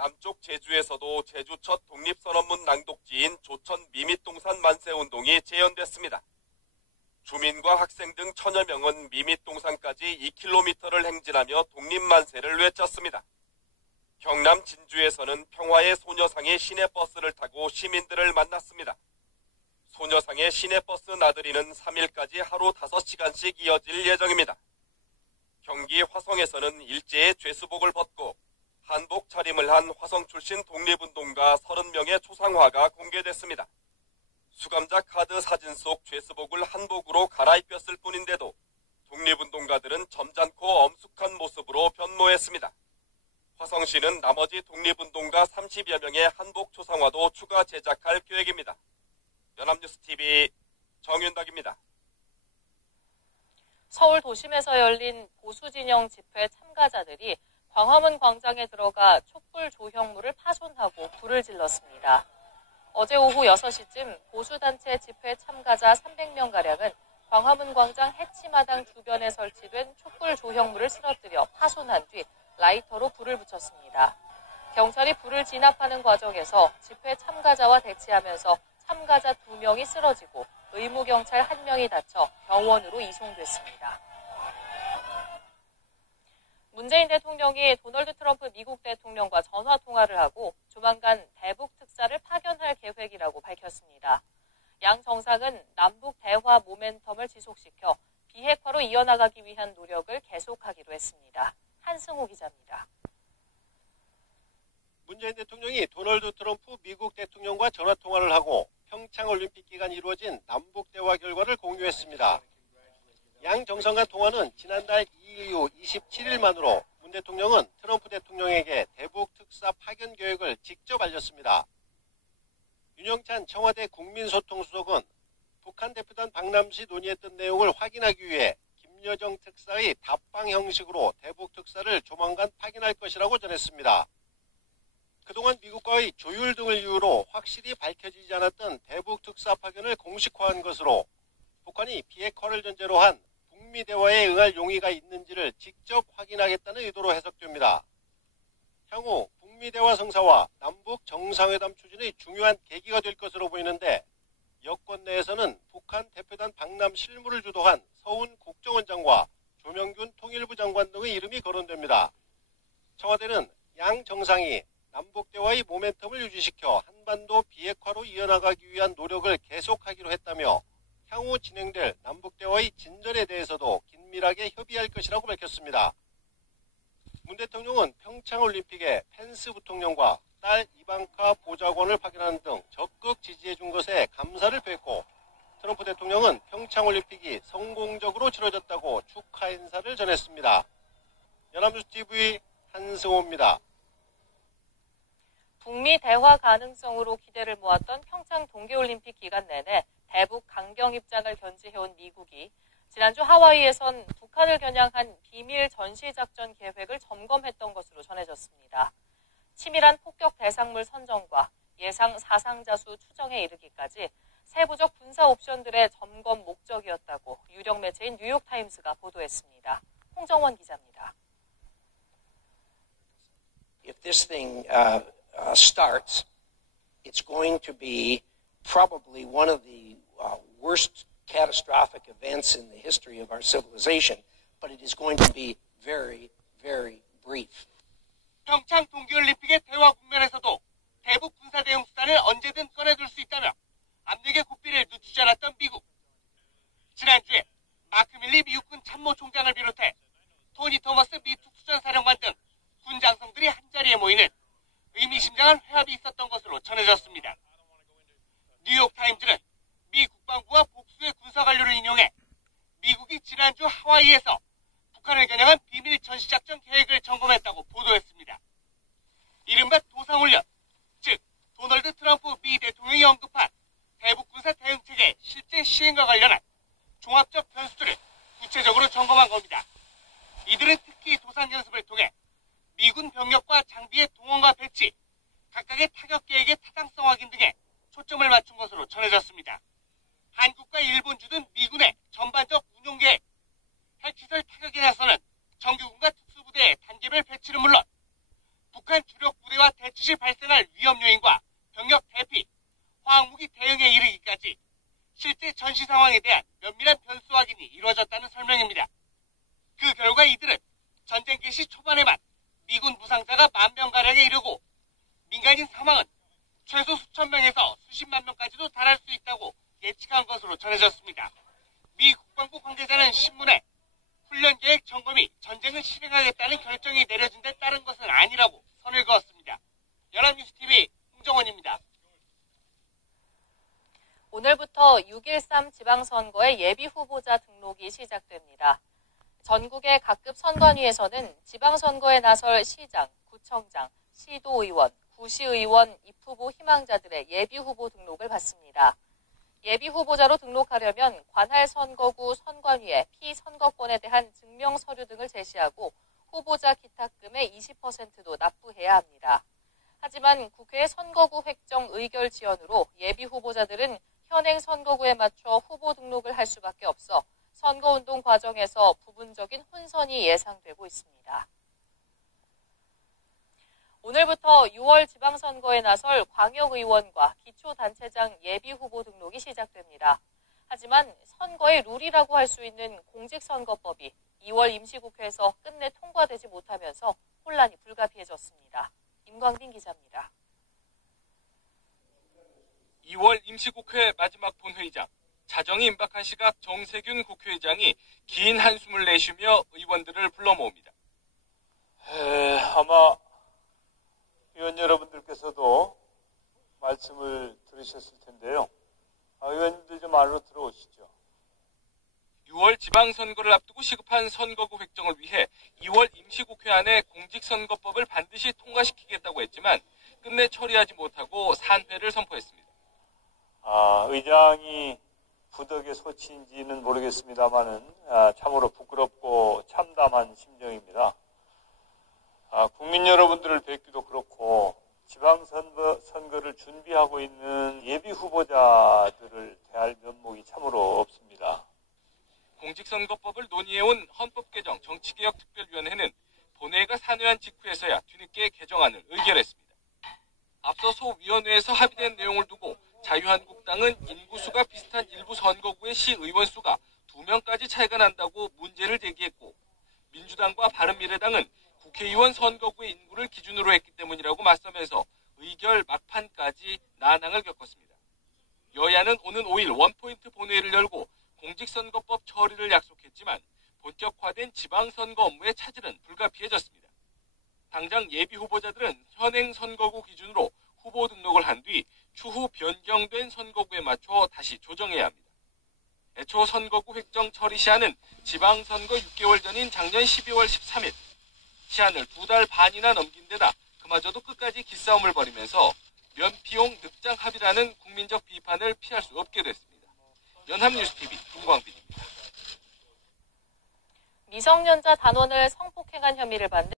남쪽 제주에서도 제주 첫 독립선언문 낭독지인 조천 미밋동산 만세운동이 재연됐습니다. 주민과 학생 등 천여 명은 미밋동산까지 2km를 행진하며 독립만세를 외쳤습니다. 경남 진주에서는 평화의 소녀상이 시내버스를 타고 시민들을 만났습니다. 소녀상의 시내버스 나들이는 3일까지 하루 5시간씩 이어질 예정입니다. 경기 화성에서는 일제의 죄수복을 벗고 한복 차림을 한 화성 출신 독립운동가 30명의 초상화가 공개됐습니다. 수감자 카드 사진 속 죄수복을 한복으로 갈아입혔을 뿐인데도 독립운동가들은 점잖고 엄숙한 모습으로 변모했습니다. 화성시는 나머지 독립운동가 30여 명의 한복 초상화도 추가 제작할 계획입니다. 연합뉴스TV 정윤덕입니다. 서울 도심에서 열린 보수진영 집회 참가자들이 광화문 광장에 들어가 촛불 조형물을 파손하고 불을 질렀습니다. 어제 오후 6시쯤 보수단체 집회 참가자 300명가량은 광화문 광장 해치마당 주변에 설치된 촛불 조형물을 쓰러뜨려 파손한 뒤 라이터로 불을 붙였습니다. 경찰이 불을 진압하는 과정에서 집회 참가자와 대치하면서 참가자 2명이 쓰러지고 의무경찰 1명이 다쳐 병원으로 이송됐습니다. 문재인 대통령이 도널드 트럼프 미국 대통령과 전화통화를 하고 조만간 대북 특사를 파견할 계획이라고 밝혔습니다. 양 정상은 남북 대화 모멘텀을 지속시켜 비핵화로 이어나가기 위한 노력을 계속하기로 했습니다. 한승우 기자입니다. 문재인 대통령이 도널드 트럼프 미국 대통령과 전화통화를 하고 평창올림픽 기간 이루어진 남북 대화 결과를 공유했습니다. 양 정상 간 통화는 지난달 2일 이후 27일 만으로 문 대통령은 트럼프 대통령에게 대북 특사 파견 계획을 직접 알렸습니다. 윤영찬 청와대 국민소통수석은 북한 대표단 박람시 논의했던 내용을 확인하기 위해 김여정 특사의 답방 형식으로 대북 특사를 조만간 파견할 것이라고 전했습니다. 그동안 미국과의 조율 등을 이유로 확실히 밝혀지지 않았던 대북 특사 파견을 공식화한 것으로 북한이 비핵화를 전제로 한 북미 대화에 응할 용의가 있는지를 직접 확인하겠다는 의도로 해석됩니다. 향후 북미 대화 성사와 남북 정상회담 추진의 중요한 계기가 될 것으로 보이는데 여권 내에서는 북한 대표단 박람 실무를 주도한 서훈 국정원장과 조명균 통일부 장관 등의 이름이 거론됩니다. 청와대는 양 정상이 남북 대화의 모멘텀을 유지시켜 한반도 비핵화로 이어나가기 위한 노력을 계속하기로 했다며 향후 진행될 남북 대화의 진전에 대해서도 긴밀하게 협의할 것이라고 밝혔습니다. 문 대통령은 평창올림픽에 펜스 부통령과 딸 이방카 보좌관을 파견하는 등 적극 지지해준 것에 감사를 표했고 트럼프 대통령은 평창올림픽이 성공적으로 치러졌다고 축하 인사를 전했습니다. 연합뉴스TV 한승호입니다. 북미 대화 가능성으로 기대를 모았던 평창 동계올림픽 기간 내내 대북 강경 입장을 견지해온 미국이 지난주 하와이에선 북한을 겨냥한 비밀 전시작전 계획을 점검했던 것으로 전해졌습니다. 치밀한 폭격 대상물 선정과 예상 사상자 수 추정에 이르기까지 세부적 군사 옵션들의 점검 목적이었다고 유력 매체인 뉴욕타임스가 보도했습니다. 홍정원 기자입니다. If this thing starts, it's going to be probably one of the worst catastrophic events in the history of our civilization, but it is going to be very, very brief. 평창 동계올림픽의 대화 국면에서도 대북 군사 대응 수단을 언제든 꺼내들 수 있다며 압력의 고삐를 늦추지 않았던 미국. 지난주에 마크 밀리 미국군 참모총장을 비롯해 토니 토머스 미 특수전사령관 등 군 장성들이 한자리에 모이는 의미심장한 회합이 있었던 것으로 전해졌습니다. 뉴욕타임즈는 미 국방부와 복수의 군사관료를 인용해 미국이 지난주 하와이에서 북한을 겨냥한 비밀 전시작전 계획을 점검했다고 보도했습니다. 이른바 도상훈련, 즉 도널드 트럼프 미 대통령이 언급한 대북 군사 대응체계 실제 시행과 관련한 종합적 변수들을 구체적으로 점검한 겁니다. 이들은 특히 도상연습을 통해 미군 병력과 장비의 동원과 배치, 각각의 타격 계획의 타당성 확인 등에 초점을 맞춘 것으로 전해졌습니다. 한국과 일본 주둔 미군의 전반적 운용계획, 핵시설 타격에 나서는 정규군과 특수부대의 단계별 배치는 물론 북한 주력 부대와 대치 즉시 발생할 위험 요인과 병력 대피, 화학무기 대응에 이르기까지 실제 전시 상황에 대한 면밀한 변수 확인이 이루어졌다는 설명입니다. 그 결과 이들은 전쟁 개시 초반에만 미군 부상자가 10,000명가량에 이르고 민간인 사망은 최소 수천 명에서 수십만 명까지도 달할 수 있다고 예측한 것으로 전해졌습니다. 미 국방부 관계자는 신문에 훈련 계획 점검이 전쟁을 실행하겠다는 결정이 내려진 데 따른 것은 아니라고 선을 그었습니다. 연합뉴스TV 홍정원입니다. 오늘부터 6.13 지방선거의 예비후보자 등록이 시작됩니다. 전국의 각급 선관위에서는 지방선거에 나설 시장, 구청장, 시도의원, 구시의원 입후보 희망자들의 예비후보 등록을 받습니다. 예비후보자로 등록하려면 관할 선거구 선관위에 피선거권에 대한 증명서류 등을 제시하고 후보자 기탁금의 20%도 납부해야 합니다. 하지만 국회 선거구 획정 의결 지연으로 예비후보자들은 현행 선거구에 맞춰 후보 등록을 할 수밖에 없어 선거운동 과정에서 부분적인 혼선이 예상되고 있습니다. 오늘부터 6월 지방선거에 나설 광역의원과 기초단체장 예비후보 등록이 시작됩니다. 하지만 선거의 룰이라고 할 수 있는 공직선거법이 2월 임시국회에서 끝내 통과되지 못하면서 혼란이 불가피해졌습니다. 임광빈 기자입니다. 2월 임시국회 마지막 본회의장, 자정이 임박한 시각 정세균 국회의장이 긴 한숨을 내쉬며 의원들을 불러 모읍니다. 아마 의원 여러분들께서도 말씀을 들으셨을 텐데요. 의원님들 좀 안으로 들어오시죠. 6월 지방선거를 앞두고 시급한 선거구 획정을 위해 2월 임시국회 안에 공직선거법을 반드시 통과시키겠다고 했지만 끝내 처리하지 못하고 산회를 선포했습니다. 의장이 부덕의 소치인지는 모르겠습니다만은 참으로 부끄럽고 참담한 심정입니다. 국민 여러분들을 뵙기도 그렇고 지방선거를 준비하고 있는 예비 후보자들을 대할 면목이 참으로 없습니다. 공직선거법을 논의해온 헌법개정 정치개혁특별위원회는 본회의가 산회한 직후에서야 뒤늦게 개정안을 의결했습니다. 앞서 소위원회에서 합의된 내용을 두고 자유한국당은 인구수가 비슷한 일부 선거구의 시의원 수가 2명까지 차이가 난다고 문제를 제기했고, 민주당과 바른미래당은 국회의원 선거구의 인구를 기준으로 했기 때문이라고 맞서면서 의결 막판까지 난항을 겪었습니다. 여야는 오는 5일 원포인트 본회의를 열고 공직선거법 처리를 약속했지만 본격화된 지방선거 업무의 차질은 불가피해졌습니다. 당장 예비후보자들은 현행 선거구 기준으로 후보 등록을 한 뒤 추후 변경된 선거구에 맞춰 다시 조정해야 합니다. 애초 선거구 획정 처리 시한은 지방선거 6개월 전인 작년 12월 13일. 시한을 2달 반이나 넘긴 데다 그마저도 끝까지 기싸움을 벌이면서 면피용 늑장 합의라는 국민적 비판을 피할 수 없게 됐습니다. 연합뉴스TV 김광빈입니다. 미성년자 단원을 성폭행한 혐의를 받는